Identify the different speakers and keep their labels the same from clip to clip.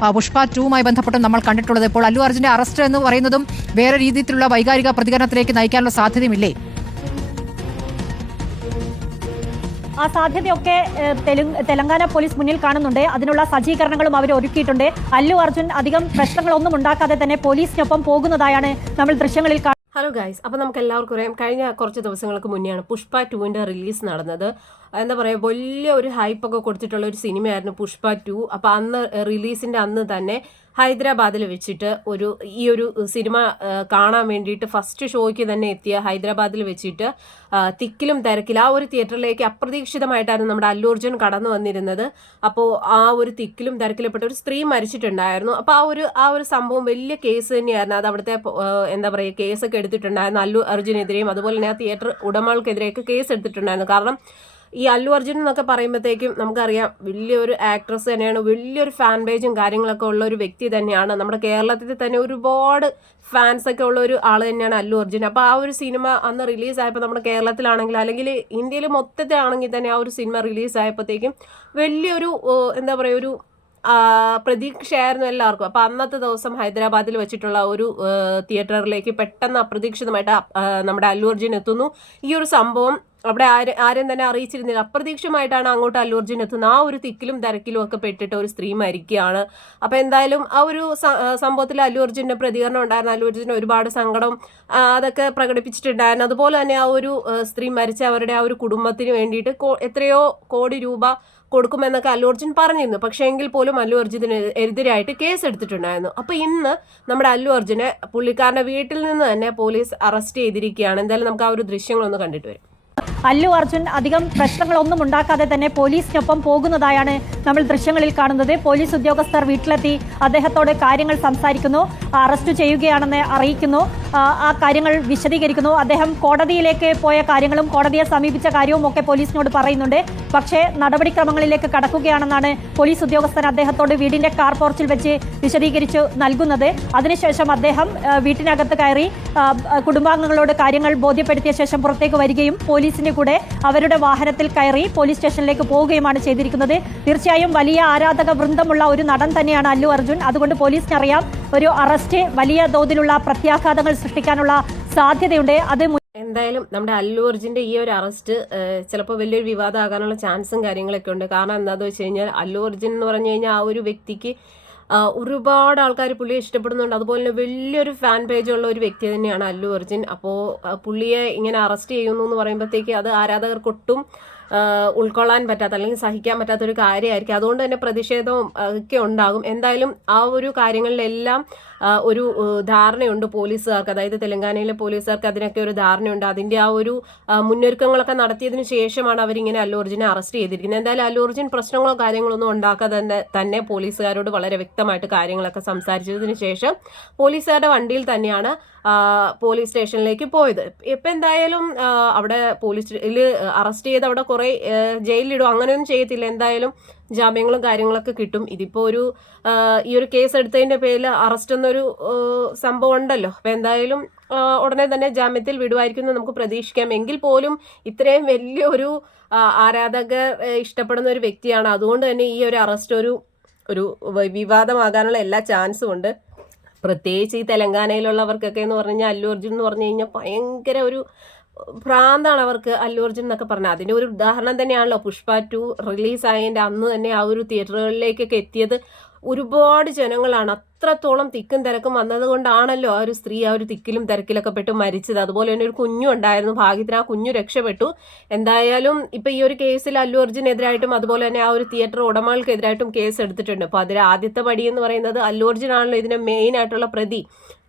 Speaker 1: പുഷ്പ ടൂവുമായി ബന്ധപ്പെട്ട് നമ്മൾ കണ്ടിട്ടുള്ളത് ഇപ്പോൾ അല്ലു അർജുന്റെ അറസ്റ്റ് എന്ന് പറയുന്നതും വേറെ രീതിയിലുള്ള വൈകാരിക പ്രതികരണത്തിലേക്ക് നയിക്കാനുള്ള സാധ്യതയുമില്ലേ?
Speaker 2: ആ സാധ്യതയൊക്കെ തെലങ്കാന പോലീസ് മുന്നിൽ കാണുന്നുണ്ട്. അതിനുള്ള സജ്ജീകരണങ്ങളും അവർ ഒരുക്കിയിട്ടുണ്ട്. അല്ലു അർജുൻ അധികം പ്രശ്നങ്ങളൊന്നും ഉണ്ടാക്കാതെ തന്നെ പോലീസിനൊപ്പം പോകുന്നതായാണ് നമ്മൾ ദൃശ്യങ്ങളിൽ കാണുന്നത്.
Speaker 3: ഹലോ ഗൈസ് അപ്പോൾ നമുക്ക് എല്ലാവർക്കും അറിയാം കഴിഞ്ഞ കുറച്ച് ദിവസങ്ങൾക്ക് മുന്നെയാണ് പുഷ്പ ടുവിന്റെ റിലീസ് നടന്നത്. എന്താ പറയുക വലിയ ഒരു ഹൈപ്പൊക്കെ കൊടുത്തിട്ടുള്ള ഒരു സിനിമയായിരുന്നു പുഷ്പ ടു അപ്പോൾ അന്ന് റിലീസിന്റെ അന്ന് തന്നെ ഹൈദരാബാദിൽ വെച്ചിട്ട് ഒരു ഈ ഒരു സിനിമ കാണാൻ വേണ്ടിയിട്ട് ഫസ്റ്റ് ഷോയ്ക്ക് തന്നെ എത്തിയ ഹൈദരാബാദിൽ വെച്ചിട്ട് തിക്കിലും തിരക്കിലും ആ ഒരു തിയേറ്ററിലേക്ക് അപ്രതീക്ഷിതമായിട്ടായിരുന്നു നമ്മുടെ അല്ലൂർജുൻ കടന്നു വന്നിരുന്നത്. അപ്പോൾ ആ ഒരു തിക്കിലും തിരക്കിലപ്പെട്ട ഒരു സ്ത്രീ മരിച്ചിട്ടുണ്ടായിരുന്നു. അപ്പോൾ ആ ഒരു ആ ഒരു സംഭവം വലിയ കേസ് തന്നെയായിരുന്നു. അത് അവിടുത്തെ എന്താ പറയുക കേസൊക്കെ എടുത്തിട്ടുണ്ടായിരുന്നു അല്ലു അർജുനെതിരെയും അതുപോലെ തന്നെ ആ തിയേറ്റർ ഉടമകൾക്കെതിരെയൊക്കെ കേസ് എടുത്തിട്ടുണ്ടായിരുന്നു. കാരണം ഈ അല്ലു അർജുൻ എന്നൊക്കെ പറയുമ്പോഴത്തേക്കും നമുക്കറിയാം വലിയൊരു ആക്ട്രസ് തന്നെയാണ് വലിയൊരു ഫാൻ പേജും കാര്യങ്ങളൊക്കെ ഉള്ള ഒരു വ്യക്തി തന്നെയാണ്. നമ്മുടെ കേരളത്തിൽ തന്നെ ഒരുപാട് ഫാൻസ് ഒക്കെ ഉള്ള ഒരു ആൾ തന്നെയാണ് അല്ലു അർജുൻ. അപ്പോൾ ആ ഒരു സിനിമ അന്ന് റിലീസ് ആയപ്പോൾ നമ്മുടെ കേരളത്തിലാണെങ്കിൽ അല്ലെങ്കിൽ ഇന്ത്യയിൽ മൊത്തത്തിലാണെങ്കിൽ തന്നെ ആ ഒരു സിനിമ റിലീസ് ആയപ്പോഴത്തേക്കും വലിയൊരു എന്താ പറയുക ഒരു പ്രതീക്ഷയായിരുന്നു എല്ലാവർക്കും. അപ്പോൾ അന്നത്തെ ദിവസം ഹൈദരാബാദിൽ വെച്ചിട്ടുള്ള ഒരു തിയേറ്ററിലേക്ക് പെട്ടെന്ന് അപ്രതീക്ഷിതമായിട്ട് നമ്മുടെ അല്ലു അർജുൻ എത്തുന്നു. ഈ ഒരു സംഭവം അവിടെ ആര് ആരും തന്നെ അറിയിച്ചിരുന്നില്ല. അപ്രതീക്ഷമായിട്ടാണ് അങ്ങോട്ട് അല്ലു എത്തുന്നത്. ആ ഒരു തിക്കിലും തിരക്കിലും ഒക്കെ പെട്ടിട്ട് ഒരു സ്ത്രീ മരിക്കുകയാണ്. അപ്പോൾ എന്തായാലും ആ ഒരു സംഭവത്തിൽ അല്ലൂർജുന്റെ പ്രതികരണം ഉണ്ടായിരുന്നു. അല്ലു ഒരുപാട് സങ്കടം അതൊക്കെ പ്രകടിപ്പിച്ചിട്ടുണ്ടായിരുന്നു. അതുപോലെ തന്നെ ആ ഒരു സ്ത്രീ മരിച്ച അവരുടെ ആ ഒരു കുടുംബത്തിന് വേണ്ടിയിട്ട് എത്രയോ കോടി രൂപ കൊടുക്കുമെന്നൊക്കെ അല്ലു അർജുൻ പറഞ്ഞിരുന്നു. പക്ഷേ എങ്കിൽ പോലും അല്ലു അർജുന് എതിരായിട്ട് കേസ് എടുത്തിട്ടുണ്ടായിരുന്നു അപ്പോൾ ഇന്ന് നമ്മുടെ അല്ലു അർജുനെ പുള്ളിക്കാരന്റെ വീട്ടിൽ നിന്ന് തന്നെ പോലീസ് അറസ്റ്റ് ചെയ്തിരിക്കുകയാണ്. എന്തായാലും നമുക്ക് ആ ഒരു ദൃശ്യങ്ങളൊന്ന് കണ്ടിട്ട് വരും.
Speaker 2: അല്ലു അർജുൻ അധികം പ്രശ്നങ്ങളൊന്നും ഉണ്ടാക്കാതെ തന്നെ പോലീസിനൊപ്പം പോകുന്നതായാണ് നമ്മൾ ദൃശ്യങ്ങളിൽ കാണുന്നത്. പോലീസ് ഉദ്യോഗസ്ഥർ വീട്ടിലെത്തി അദ്ദേഹത്തോട് കാര്യങ്ങൾ സംസാരിക്കുന്നു അറസ്റ്റ് ചെയ്യുകയാണെന്ന് അറിയിക്കുന്നു. ആ, കാര്യങ്ങൾ വിശദീകരിക്കുന്നു. അദ്ദേഹം കോടതിയിലേക്ക് പോയ കാര്യങ്ങളും കോടതിയെ സമീപിച്ച കാര്യവും ഒക്കെ പോലീസിനോട് പറയുന്നുണ്ട്. പക്ഷേ നടപടിക്രമങ്ങളിലേക്ക് കടക്കുകയാണെന്നാണ് പോലീസ് ഉദ്യോഗസ്ഥൻ അദ്ദേഹത്തോട് വീടിന്റെ കാർ പോർച്ചിൽ വെച്ച് വിശദീകരിച്ചു നൽകുന്നത്. അതിനുശേഷം അദ്ദേഹം വീട്ടിനകത്ത് കയറി കുടുംബാംഗങ്ങളോട് കാര്യങ്ങൾ ബോധ്യപ്പെടുത്തിയ ശേഷം പുറത്തേക്ക് വരികയും പോലീസിന്റെ കൂടെ അവരുടെ വാഹനത്തിൽ കയറി പോലീസ് സ്റ്റേഷനിലേക്ക് പോവുകയുമാണ് ചെയ്തിരിക്കുന്നത്. തീർച്ചയായും വലിയ ആരാധക വൃന്ദമുള്ള ഒരു നടൻ തന്നെയാണ് അല്ലു അർജുൻ. അതുകൊണ്ട് പോലീസിനറിയാം ഒരു അറസ്റ്റ് വലിയ തോതിലുള്ള പ്രത്യാഘാതങ്ങൾ സൃഷ്ടിക്കാനുള്ള സാധ്യതയുണ്ട്. അത്
Speaker 3: എന്തായാലും നമ്മുടെ അല്ലു അർജുന്റെ ഈ ഒരു അറസ്റ്റ് ചിലപ്പോൾ വലിയൊരു വിവാദമാകാനുള്ള ചാൻസും കാര്യങ്ങളൊക്കെ ഉണ്ട്. കാരണം എന്താണെന്ന് വെച്ച് കഴിഞ്ഞാൽ അല്ലു അർജുൻ എന്ന് പറഞ്ഞു കഴിഞ്ഞാൽ ആ ഒരു വ്യക്തിക്ക് ഒരുപാട് ആൾക്കാർ പുള്ളിയെ ഇഷ്ടപ്പെടുന്നുണ്ട്. അതുപോലെ തന്നെ വലിയൊരു ഫാൻ പേജ് ഉള്ള ഒരു വ്യക്തി തന്നെയാണ് അല്ലു അർജുൻ. അപ്പോൾ പുള്ളിയെ ഇങ്ങനെ അറസ്റ്റ് ചെയ്യുന്നു എന്ന് പറയുമ്പോഴത്തേക്ക് അത് ആരാധകർക്കൊട്ടും ഉൾക്കൊള്ളാൻ പറ്റാത്ത അല്ലെങ്കിൽ സഹിക്കാൻ പറ്റാത്ത ഒരു കാര്യമായിരിക്കും. അതുകൊണ്ട് തന്നെ പ്രതിഷേധവും ഒക്കെ ഉണ്ടാകും. എന്തായാലും ആ ഒരു കാര്യങ്ങളിലെല്ലാം ഒരു ധാരണയുണ്ട് പോലീസുകാർക്ക്. അതായത് തെലങ്കാനയിലെ പോലീസുകാർക്ക് അതിനൊക്കെ ഒരു ധാരണയുണ്ട്. അതിന്റെ ആ ഒരു മുന്നൊരുക്കങ്ങളൊക്കെ നടത്തിയതിനു ശേഷമാണ് അവരിങ്ങനെ അല്ലൂർജിനെ അറസ്റ്റ് ചെയ്തിരിക്കുന്നത്. എന്തായാലും അല്ലൂർജിൻ പ്രശ്നങ്ങളോ കാര്യങ്ങളോ ഒന്നും ഉണ്ടാക്കാതെ തന്നെ തന്നെ പോലീസുകാരോട് വളരെ വ്യക്തമായിട്ട് കാര്യങ്ങളൊക്കെ സംസാരിച്ചതിന് ശേഷം പോലീസുകാരുടെ വണ്ടിയിൽ തന്നെയാണ് പോലീസ് സ്റ്റേഷനിലേക്ക് പോയത്. ഇപ്പം എന്തായാലും അവിടെ പോലീസിൽ അറസ്റ്റ് ചെയ്ത് അവിടെ കുറേ ജയിലിലിടും. അങ്ങനെയൊന്നും ചെയ്യത്തില്ല. എന്തായാലും ജാമ്യങ്ങളും കാര്യങ്ങളൊക്കെ കിട്ടും. ഇതിപ്പോൾ ഒരു ഈ ഒരു കേസ് എടുത്തതിന്റെ പേരിൽ അറസ്റ്റ് ആ, സംഭവം ഉണ്ടല്ലോ അപ്പോൾ എന്തായാലും ഉടനെ തന്നെ ജാമ്യത്തിൽ വിടുമായിരിക്കും എന്ന് നമുക്ക് പ്രതീക്ഷിക്കാം. എങ്കിൽ പോലും ഇത്രയും വലിയൊരു ഒരു ആരാധകർ ഇഷ്ടപ്പെടുന്ന ഒരു വ്യക്തിയാണ്. അതുകൊണ്ട് തന്നെ ഈ ഒരു അറസ്റ്റ് ഒരു ഒരു വിവാദമാകാനുള്ള എല്ലാ ചാൻസും ഉണ്ട്. പ്രത്യേകിച്ച് ഈ തെലങ്കാനയിലുള്ളവർക്കൊക്കെ എന്ന് പറഞ്ഞു കഴിഞ്ഞാൽ അല്ലു അർജുൻ എന്ന് പറഞ്ഞു കഴിഞ്ഞാൽ ഭയങ്കര ഒരു ഭ്രാന്താണ് അവർക്ക് അല്ലു അർജുൻ എന്നൊക്കെ പറഞ്ഞാൽ. അതിന്റെ ഒരു ഉദാഹരണം തന്നെയാണല്ലോ. പുഷ്പ ടു റിലീസ് ആയതിന്റെ അന്ന് തന്നെ ആ ഒരു തിയേറ്ററുകളിലേക്കൊക്കെ എത്തിയത്. ഒരുപാട് ജനങ്ങളാണ് അത്രത്തോളം തിക്കും തിരക്കും വന്നത് കൊണ്ടാണല്ലോ ആ ഒരു സ്ത്രീ ആ ഒരു തിക്കിലും തിരക്കിലൊക്കെ പെട്ട് മരിച്ചത്. അതുപോലെ തന്നെ ഒരു കുഞ്ഞുണ്ടായിരുന്നു ഭാഗ്യത്തിന് ആ കുഞ്ഞു രക്ഷപ്പെട്ടു. എന്തായാലും ഇപ്പൊ ഈ ഒരു കേസിൽ അല്ലു അർജുനെതിരായിട്ടും അതുപോലെ തന്നെ ആ ഒരു തിയേറ്റർ ഉടമകൾക്കെതിരായിട്ടും കേസ് എടുത്തിട്ടുണ്ട്. അപ്പൊ അതിൽ ആദ്യത്തെ പടി എന്ന് പറയുന്നത് അല്ലു അർജുൻ ആണല്ലോ ഇതിന് മെയിൻ ആയിട്ടുള്ള പ്രതി.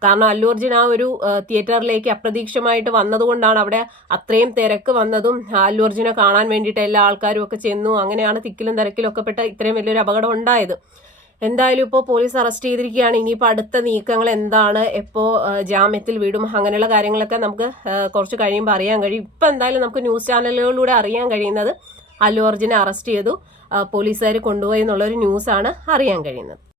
Speaker 3: കാരണം അല്ലു അർജുൻ ആ ഒരു തിയേറ്ററിലേക്ക് അപ്രതീക്ഷമായിട്ട് വന്നതുകൊണ്ടാണ് അവിടെ അത്രയും തിരക്ക് വന്നതും അല്ലു അർജുനെ കാണാൻ വേണ്ടിയിട്ട് എല്ലാ ആൾക്കാരും ഒക്കെ ചെന്നു. അങ്ങനെയാണ് തിക്കിലും തിരക്കിലും ഒക്കെ പെട്ട ഇത്രയും വലിയൊരു അപകടം ഉണ്ടായത്. എന്തായാലും ഇപ്പോൾ പോലീസ് അറസ്റ്റ് ചെയ്തിരിക്കുകയാണ്. ഇനിയിപ്പോൾ അടുത്ത നീക്കങ്ങൾ എന്താണ്? എപ്പോൾ ജാമ്യത്തിൽ വിടും? അങ്ങനെയുള്ള കാര്യങ്ങളൊക്കെ നമുക്ക് കുറച്ച് കഴിയുമ്പോൾ അറിയാൻ കഴിയും. ഇപ്പം എന്തായാലും നമുക്ക് ന്യൂസ് ചാനലുകളിലൂടെ അറിയാൻ കഴിയുന്നത് അല്ലു അർജുനെ അറസ്റ്റ് ചെയ്തു. പോലീസുകാർ കൊണ്ടുപോയി എന്നുള്ളൊരു ന്യൂസാണ് അറിയാൻ കഴിയുന്നത്.